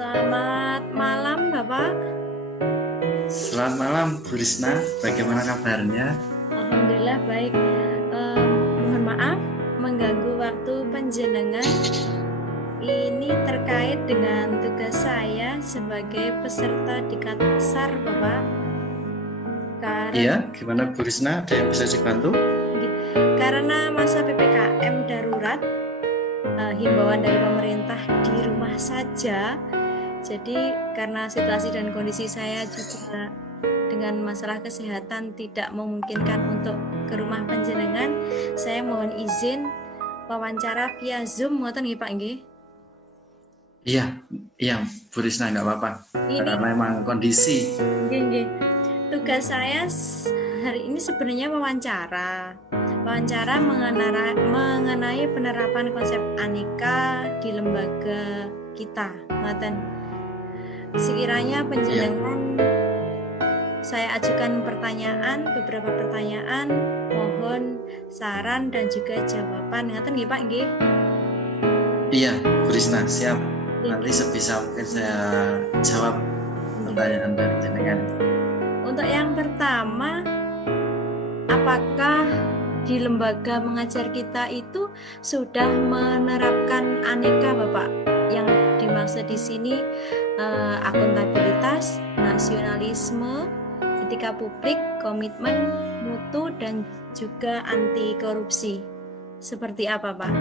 Selamat malam, Bapak. Selamat malam, Bu Risna. Bagaimana kabarnya? Alhamdulillah baik. Mohon maaf mengganggu waktu panjenengan. Ini terkait dengan tugas saya sebagai peserta Diklat SAR, Bapak. Iya, gimana Bu Risna? Ada yang bisa dibantu? Karena masa PPKM darurat, himbauan dari pemerintah di rumah saja. Jadi karena situasi dan kondisi saya juga dengan masalah kesehatan tidak memungkinkan untuk ke rumah panjenengan, saya mohon izin wawancara via Zoom, ngoten nggih Pak nggih? Iya, Bu Risna, nggak apa-apa. Ini Karena memang kondisi. nggih. Tugas saya hari ini sebenarnya wawancara mengenai penerapan konsep aneka di lembaga kita, ngoten. Sekiranya panjenengan saya ajukan beberapa pertanyaan, mohon saran dan juga jawaban. Ngaten nggih Pak nggih? Iya, Bu Risna, siap. Nanti sebisa mungkin saya jawab pertanyaan dari jenengan. Untuk yang pertama, apakah di lembaga mengajar kita itu sudah menerapkan aneka, Bapak? Yang dimaksud di sini akuntabilitas, nasionalisme, etika publik, komitmen, mutu, dan juga anti korupsi. Seperti apa, Pak?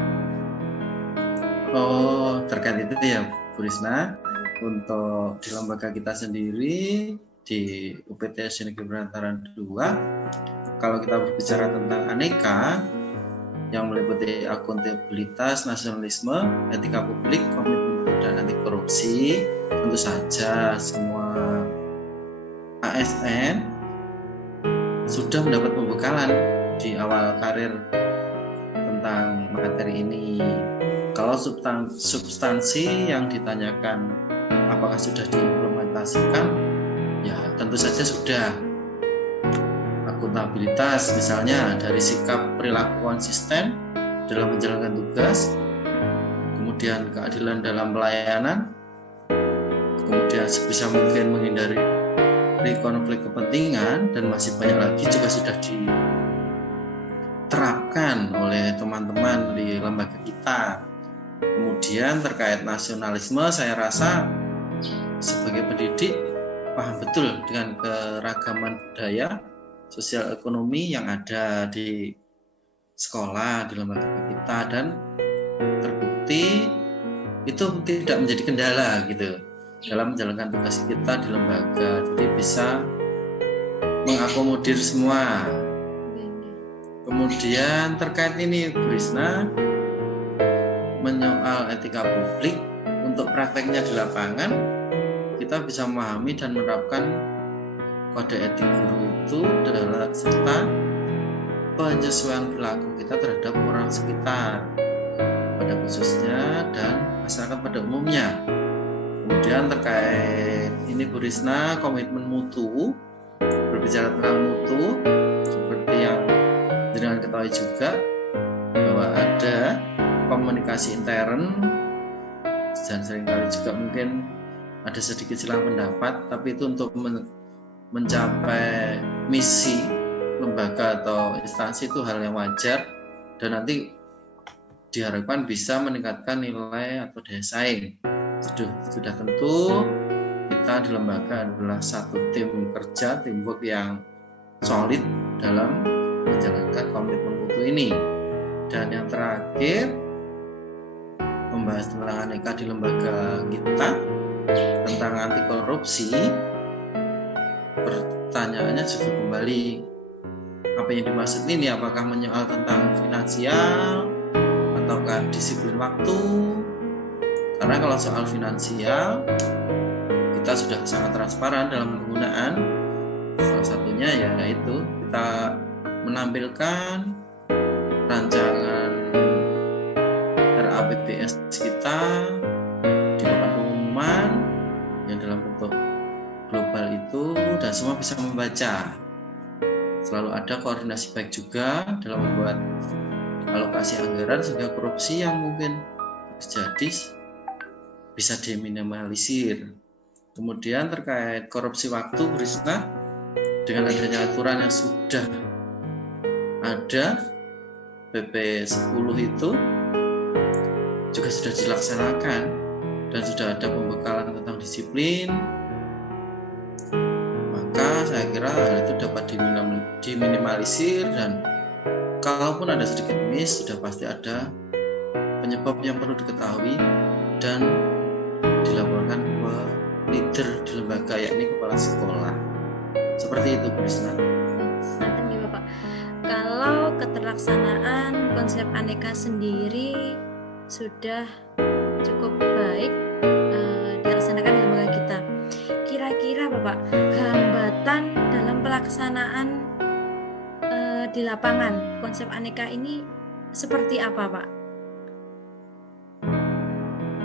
Oh, terkait itu ya, Bu Risna. Untuk di lembaga kita sendiri, di UPTS Negeri Perantaran 2, kalau kita berbicara tentang aneka, yang meliputi akuntabilitas, nasionalisme, etika publik, komitmen dan anti korupsi, tentu saja semua ASN sudah mendapat pembekalan di awal karir tentang materi ini. Kalau substansi yang ditanyakan apakah sudah diimplementasikan, ya tentu saja sudah. Akuntabilitas misalnya dari sikap perilaku konsisten dalam menjalankan tugas, kemudian keadilan dalam pelayanan, kemudian sebisa mungkin menghindari konflik kepentingan, dan masih banyak lagi juga sudah diterapkan oleh teman-teman di lembaga kita. Kemudian terkait nasionalisme, saya rasa sebagai pendidik paham betul dengan keragaman budaya, sosial ekonomi yang ada di sekolah, di lembaga kita, dan terbukti itu tidak menjadi kendala gitu dalam menjalankan tugas kita di lembaga. Jadi bisa mengakomodir semua. Kemudian terkait ini, Bu Risna, menyoal etika publik, untuk prakteknya di lapangan kita bisa memahami dan menerapkan kode etik guru itu adalah serta penyesuaian perilaku kita terhadap orang sekitar, pada khususnya, dan masyarakat pada umumnya. Kemudian terkait ini, Bu Risna, komitmen mutu, berbicara tentang mutu, seperti yang jenengan ketahui juga bahwa ada komunikasi intern, dan seringkali juga mungkin ada sedikit silang pendapat, tapi itu untuk mencapai misi lembaga atau instansi itu hal yang wajar, dan nanti diharapkan bisa meningkatkan nilai atau daya saing. Sudah tentu kita di lembaga adalah satu tim kerja, teamwork yang solid dalam menjalankan komitmen mutu ini. Dan yang terakhir, membahas tentang aneka di lembaga kita tentang anti korupsi. Pertanyaannya juga kembali, apa yang dimaksud ini? Apakah menyoal tentang finansial ataukah disiplin waktu? Karena kalau soal finansial kita sudah sangat transparan dalam penggunaan. Salah satunya yaitu kita menampilkan rancangan RAPBS kita di papan pengumuman yang dalam bentuk global itu, dan semua bisa membaca. Selalu ada koordinasi baik juga dalam membuat alokasi anggaran, sehingga korupsi yang mungkin terjadi bisa diminimalisir. Kemudian terkait korupsi waktu, Bu Risna, dengan adanya aturan yang sudah ada, PP 10 itu juga sudah dilaksanakan dan sudah ada pembekalan tentang disiplin, maka saya kira hal itu dapat diminimalisir, dan kalaupun ada sedikit miss, sudah pasti ada penyebab yang perlu diketahui dan dilaporkan ke leader di lembaga, yakni kepala sekolah. Seperti itu, Bu Risna. Nanti nih Bapak, kalau keterlaksanaan konsep aneka sendiri sudah cukup baik dilaksanakan di lembaga kita, kira-kira Bapak, hambatan dalam pelaksanaan di lapangan konsep aneka ini seperti apa, Pak?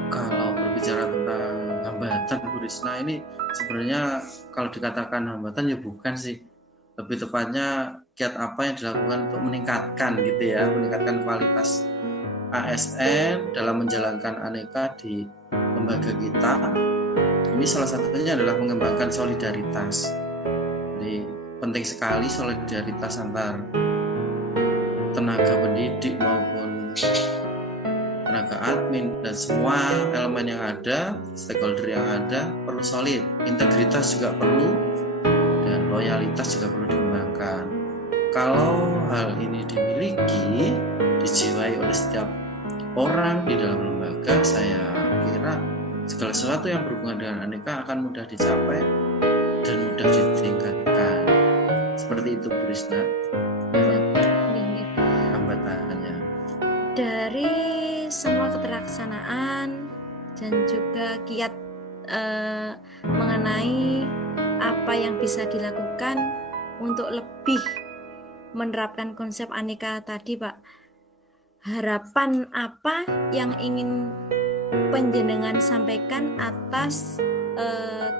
Kalau berbicara tentang hambatan, Bu Risna, ini sebenarnya kalau dikatakan hambatan ya bukan sih, lebih tepatnya kiat apa yang dilakukan untuk meningkatkan gitu ya, meningkatkan kualitas ASN dalam menjalankan aneka di lembaga kita. Ini salah satunya adalah mengembangkan solidaritas. Jadi penting sekali solidaritas antar tenaga pendidik maupun tenaga admin, dan semua elemen yang ada, stakeholder yang ada perlu solid. Integritas juga perlu, dan loyalitas juga perlu dikembangkan. Kalau hal ini dimiliki, dijiwai oleh setiap orang di dalam lembaga, saya kira segala sesuatu yang berhubungan dengan aneka akan mudah dicapai dan mudah ditingkatkan. Seperti itu, Bu Risna. Hambatannya. Dari semua keterlaksanaan dan juga kiat mengenai apa yang bisa dilakukan untuk lebih menerapkan konsep aneka tadi, Pak, harapan apa yang ingin panjenengan sampaikan atas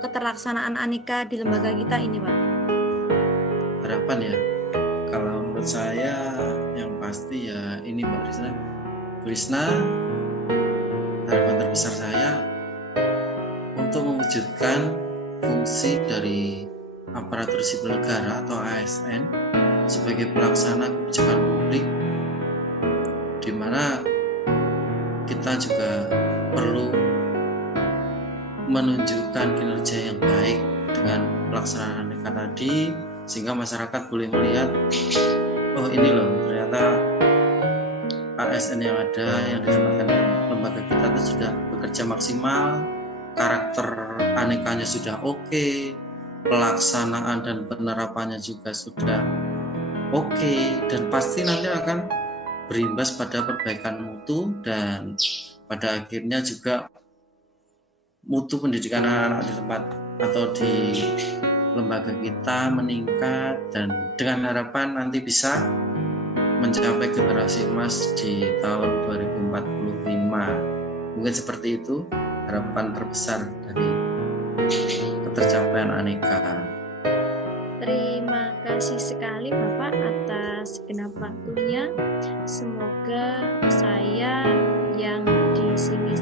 keterlaksanaan aneka di lembaga kita ini, Pak? Harapan ya, kalau menurut saya yang pasti ya ini, Mbak Risna. Bu Risna, harapan terbesar saya untuk mewujudkan fungsi dari aparatur sipil negara atau ASN sebagai pelaksana kebijakan publik, di mana kita juga perlu menunjukkan kinerja yang baik dengan pelaksanaan aneka tadi, sehingga masyarakat boleh melihat, oh ini loh ternyata ASN yang ada, yang ditempatkan di lembaga kita itu sudah bekerja maksimal, karakter anekanya sudah oke, pelaksanaan dan penerapannya juga sudah oke, dan pasti nanti akan berimbas pada perbaikan mutu, dan pada akhirnya juga mutu pendidikan anak-anak di tempat atau di lembaga kita meningkat, dan dengan harapan nanti bisa mencapai generasi emas di tahun 2045. Mungkin seperti itu harapan terbesar dari ketercapaian aneka. Terima kasih sekali Bapak atas segenap waktunya. Semoga saya yang di sini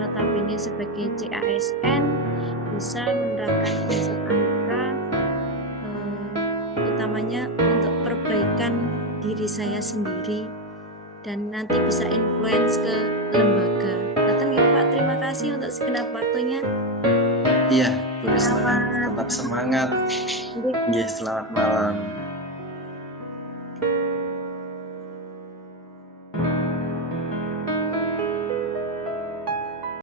notabene sebagai CASN bisa menerapkan konsep aneka, utamanya untuk perbaikan diri saya sendiri, dan nanti bisa influence ke lembaga. Datang ya Pak, terima kasih untuk segenap waktunya. Iya, Bu Risna, tetap semangat. Selamat malam.